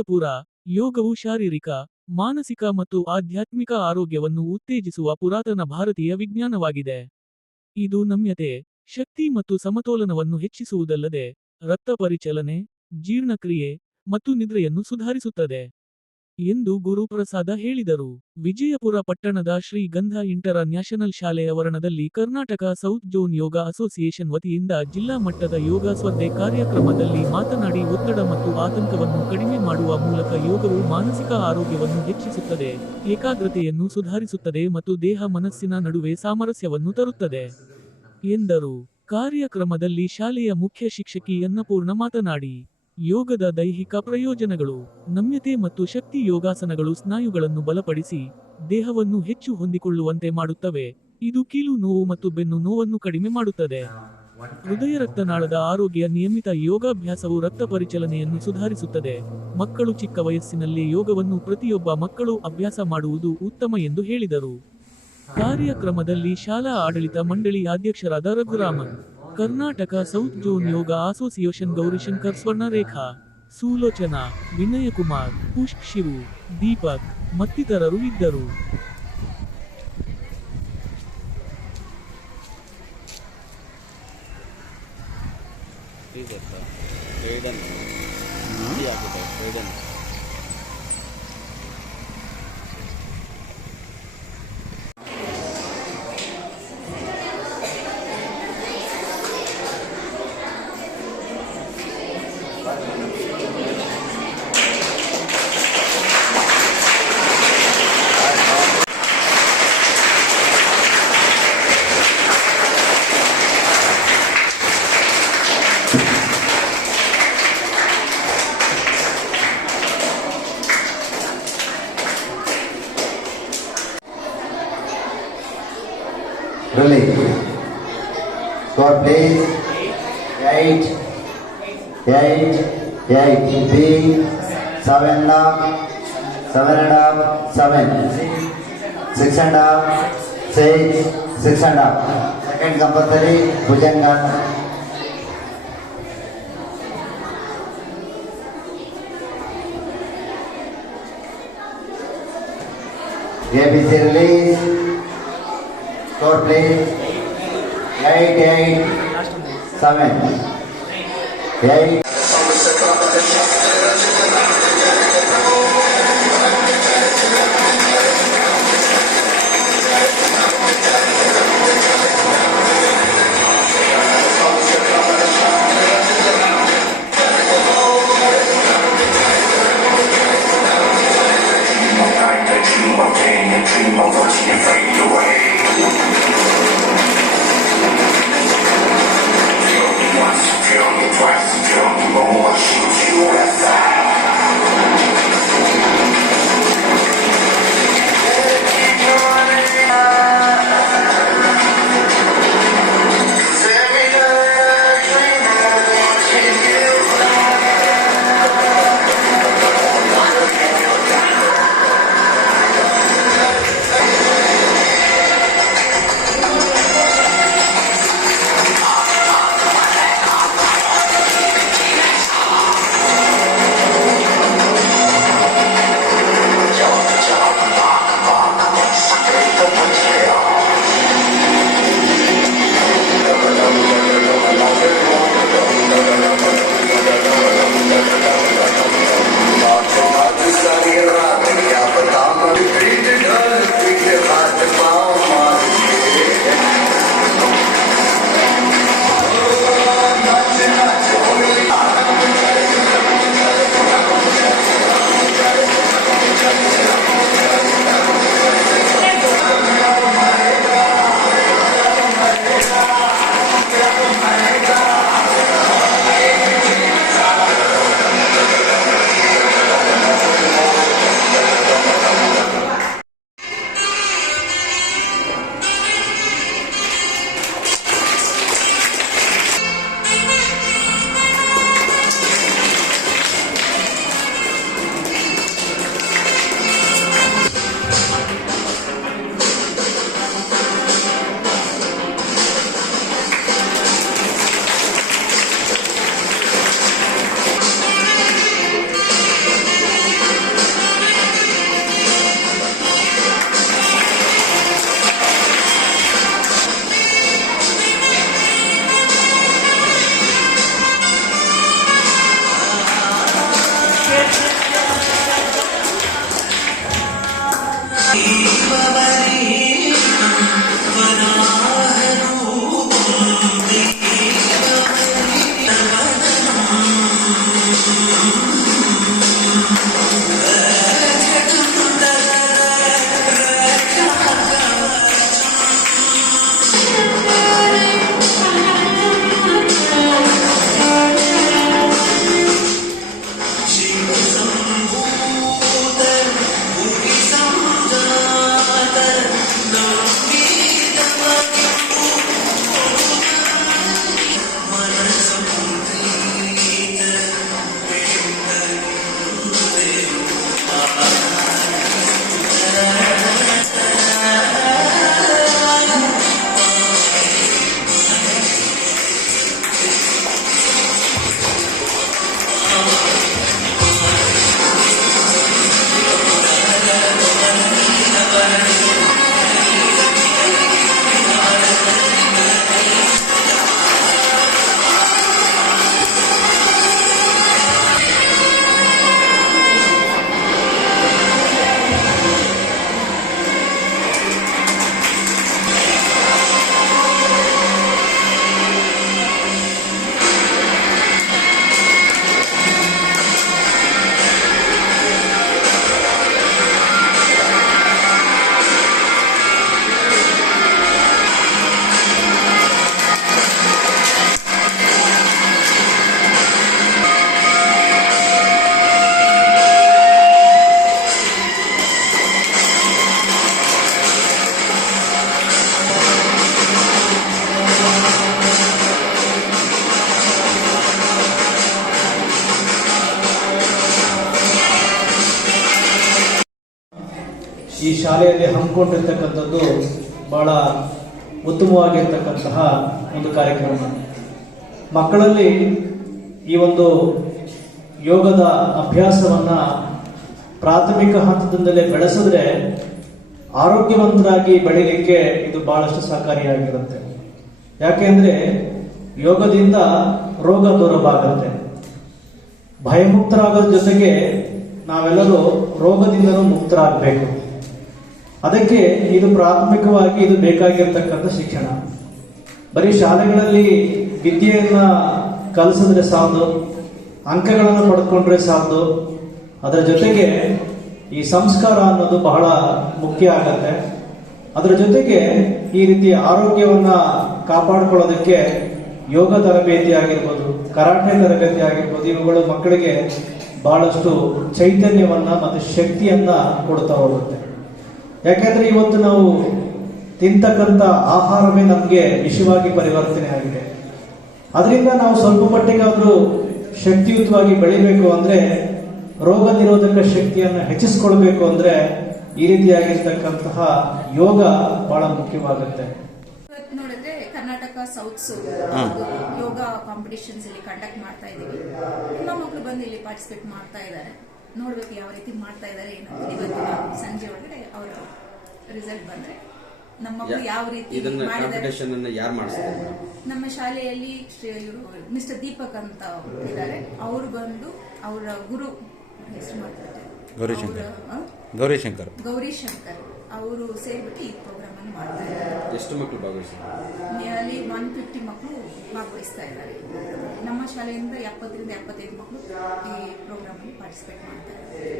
ವಿಜಯಪುರ ಯೋಗವು ಶಾರೀರಿಕ, ಮಾನಸಿಕ ಮತ್ತು ಆಧ್ಯಾತ್ಮಿಕ ಆರೋಗ್ಯವನ್ನು ಉತ್ತೇಜಿಸುವ ಪುರಾತನ ಭಾರತೀಯ ವಿಜ್ಞಾನವಾಗಿದೆ. ಇದು ನಮ್ಯತೆ, ಶಕ್ತಿ ಮತ್ತು ಸಮತೋಲನವನ್ನು ಹೆಚ್ಚಿಸುವುದಲ್ಲದೆ ರಕ್ತ ಪರಿಚಲನೆ, ಜೀರ್ಣಕ್ರಿಯೆ ಮತ್ತು ನಿದ್ರೆಯನ್ನು ಸುಧಾರಿಸುತ್ತದೆ. ಎಂದು ಗುರುಪ್ರಸಾದ ಹೇಳಿದರು. ವಿಜಯಪುರ ಪಟ್ಟಣದ ಶ್ರೀ ಗಂಧ ಇಂಟರ ನ್ಯಾಷನಲ್ ಶಾಲೆ ಆವರಣದಲ್ಲಿ Karnataka south zone yoga association ವತಿಯಿಂದ ಜಿಲ್ಲಾ ಮಟ್ಟದ ಯೋಗ ಸ್ಪರ್ಧೆ ಕಾರ್ಯಕ್ರಮದಲ್ಲಿ ಮಾತನಾಡಿ ಒತ್ತಡ ಮತ್ತು ಆತಂಕವನ್ನು ಕಡಿಮೆ ಮಾಡುವ ಮೂಲಕ ಯೋಗವು ಮಾನಸಿಕ ಆರೋಗ್ಯವನ್ನು ಹೆಚ್ಚಿಸುತ್ತದೆ, ಏಕಾಗ್ರತೆಯನ್ನು ಸುಧಾರಿಸುತ್ತದೆ ಮತ್ತು ದೇಹ ಮನಸ್ಸಿನ ನಡುವೆ ಸಾಮರಸ್ಯವನ್ನು ತರುತ್ತದೆ, ಎಂದರು. ಕಾರ್ಯಕ್ರಮದಲ್ಲಿ ಶಾಲೆಯ ಮುಖ್ಯ ಶಿಕ್ಷಕಿ ಅನ್ನಪೂರ್ಣ ಮಾತನಾಡಿ ಯೋಗದ ದೈಹಿಕ ಪ್ರಯೋಜನಗಳು, ನಮ್ಯತೆ ಮತ್ತು ಶಕ್ತಿ ಯೋಗಾಸನಗಳು ಸ್ನಾಯುಗಳನ್ನು ಬಲಪಡಿಸಿ, ದೇಹವನ್ನು ಹೆಚ್ಚು ಹೊಂದಿಕೊಳ್ಳುವಂತೆ ಮಾಡುತ್ತವೆ. ಇದು ಕೀಲು ನೋವು ಮತ್ತು ಬೆನ್ನು ನೋವನ್ನು ಕಡಿಮೆ ಮಾಡುತ್ತದೆ. ಹೃದಯ ರಕ್ತನಾಳದ ಆರೋಗ್ಯ ನಿಯಮಿತ ಯೋಗಾಭ್ಯಾಸವು ರಕ್ತ ಪರಿಚಲನೆಯನ್ನು ಸುಧಾರಿಸುತ್ತದೆ. ಮಕ್ಕಳು ಚಿಕ್ಕ ವಯಸ್ಸಿನಲ್ಲಿ ಯೋಗವನ್ನು ಪ್ರತಿಯೊಬ್ಬ ಮಕ್ಕಳು ಅಭ್ಯಾಸ ಮಾಡುವುದು ಉತ್ತಮ ಎಂದು ಹೇಳಿದರು. ಕಾರ್ಯಕ್ರಮದಲ್ಲಿ ಶಾಲಾ ಆಡಳಿತ ಮಂಡಳಿ ಅಧ್ಯಕ್ಷರಾದ Raghuraman. Karnataka south zone yoga association Gaurishankar Swarnarekha, Sulochana, Vinaykumar, ಪುಷ್ಕ್ Shivu, Deepak, ಮತ್ತಿತರರು ಇದ್ದರು. ಇದೆ sir Eight. Eight. Eight. B. Seven and a half. Seven and a half. Seven. Six and a half. Six. Six and a half. Second compulsory. Bhujanga. ABC release. Score please. Eight, eight, seven. Yay. dream of what you ಈ ಶಾಲೆಯಲ್ಲಿ ಹಮ್ಮಿಕೊಂಡಿರ್ತಕ್ಕಂಥದ್ದು ಬಹಳ ಉತ್ತಮವಾಗಿರ್ತಕ್ಕಂತಹ ಒಂದು ಕಾರ್ಯಕ್ರಮ. ಮಕ್ಕಳಲ್ಲಿ ಈ ಒಂದು ಯೋಗದ ಅಭ್ಯಾಸವನ್ನು ಪ್ರಾಥಮಿಕ ಹಂತದಿಂದಲೇ ಬೆಳೆಸಿದ್ರೆ ಆರೋಗ್ಯವಂತರಾಗಿ ಬೆಳೀಲಿಕ್ಕೆ ಇದು ಬಹಳಷ್ಟು ಸಹಕಾರಿಯಾಗಿರುತ್ತೆ. ಯಾಕೆಂದ್ರೆ ಯೋಗದಿಂದ ರೋಗ ದೂರವಾಗುತ್ತೆ. ಭಯಮುಕ್ತರಾಗೋದ್ರ ಜೊತೆಗೆ ನಾವೆಲ್ಲರೂ ರೋಗದಿಂದಲೂ ಮುಕ್ತರಾಗಬೇಕು. ಅದಕ್ಕೆ ಇದು ಪ್ರಾಥಮಿಕವಾಗಿ ಇದು ಬೇಕಾಗಿರ್ತಕ್ಕಂಥ ಶಿಕ್ಷಣ. ಬರೀ ಶಾಲೆಗಳಲ್ಲಿ ವಿದ್ಯೆಯನ್ನ ಕಲಿಸಿದ್ರೆ ಸಾಲದು, ಅಂಕಗಳನ್ನು ಪಡ್ಕೊಂಡ್ರೆ ಸಾಲದು. ಅದರ ಜೊತೆಗೆ ಈ ಸಂಸ್ಕಾರ ಅನ್ನೋದು ಬಹಳ ಮುಖ್ಯ ಆಗತ್ತೆ. ಅದರ ಜೊತೆಗೆ ಈ ರೀತಿ ಆರೋಗ್ಯವನ್ನ ಕಾಪಾಡಿಕೊಳ್ಳೋದಕ್ಕೆ ಯೋಗ ತರಬೇತಿ ಆಗಿರ್ಬೋದು, ಕರಾಟೆ ತರಬೇತಿ ಆಗಿರ್ಬೋದು, ಇವುಗಳು ಮಕ್ಕಳಿಗೆ ಬಹಳಷ್ಟು ಚೈತನ್ಯವನ್ನ ಮತ್ತು ಶಕ್ತಿಯನ್ನ ಕೊಡ್ತಾ ಹೋಗುತ್ತೆ. ಯಾಕೆಂದ್ರೆ ಇವತ್ತು ನಾವು ತಿಂತಕ್ಕಂಥ ಆಹಾರವೇ ನಮಗೆ ವಿಷವಾಗಿ ಪರಿವರ್ತನೆ ಆಗಿದೆ. ಅದರಿಂದ ನಾವು ಸ್ವಲ್ಪ ಮಟ್ಟಿಗಾದರೂ ಶಕ್ತಿಯುತವಾಗಿ ಬೆಳಿಬೇಕು ಅಂದ್ರೆ ರೋಗ ನಿರೋಧಕ ಶಕ್ತಿಯನ್ನು ಹೆಚ್ಚಿಸ್ಕೊಳ್ಬೇಕು ಅಂದ್ರೆ ಈ ರೀತಿಯಾಗಿರ್ತಕ್ಕಂತಹ ಯೋಗ ಬಹಳ ಮುಖ್ಯವಾಗುತ್ತೆ. ಇವತ್ತು ನೋಡಿದ್ರೆ ಕರ್ನಾಟಕ ಸೌತ್ಸ್ ಯೋಗ ಕಾಂಪಿಟೇಷನ್ಸ್ ಇಲ್ಲಿ ಕಂಡಕ್ಟ್ ಮಾಡ್ತಾ ಇದ್ದೀವಿ. ತುಂಬಾ ಮಕ್ಕಳು ಬಂದು ಇಲ್ಲಿ ಪಾರ್ಟಿಸಿಪೇಟ್ ಮಾಡ್ತಾ ಇದ್ದಾರೆ. ನೋಡ್ಬೇಕು ಯಾವ ರೀತಿ ಮಾಡ್ತಾ ಇದಾರೆ ಏನೋ. ಇವತ್ತು ಸಂಜೆ ಒಳಗಡೆ ಅವರ ರಿಸಲ್ಟ್ ಬಂದ್ರೆ ನಮ್ಮ ಮಕ್ಕಳು ಯಾವ ರೀತಿ ನಮ್ಮ ಶಾಲೆಯಲ್ಲಿ ಶ್ರೀ ಇವರು ಮಿಸ್ಟರ್ ದೀಪಕ್ ಅಂತ ಇದ್ದಾರೆ ಅವರು ಬಂದು ಅವರ ಗುರು ಹೆಸರು ಮಾಡ್ತಾರೆ. ಗೌರಿಶಂಕರ್. ಗೌರಿಶಂಕರ್. ಅವರು ಸೇರ್ಬಿಟ್ಟು ಈ ಎಷ್ಟು ಮಕ್ಕಳು ಭಾಗವಹಿಸ್ತಾರೆ ನಿಯರ್ಲಿ ಒನ್ ಫಿಫ್ಟಿ ಮಕ್ಕಳು ಭಾಗವಹಿಸ್ತಾ ಇದ್ದಾರೆ. ನಮ್ಮ ಶಾಲೆಯಿಂದ ಎಪ್ಪತ್ತರಿಂದ ಎಪ್ಪತ್ತೈದು ಮಕ್ಕಳು ಈ ಪ್ರೋಗ್ರಾಮ್ ಪಾರ್ಟಿಸಿಪೇಟ್ ಮಾಡ್ತಾ ಇದ್ದಾರೆ.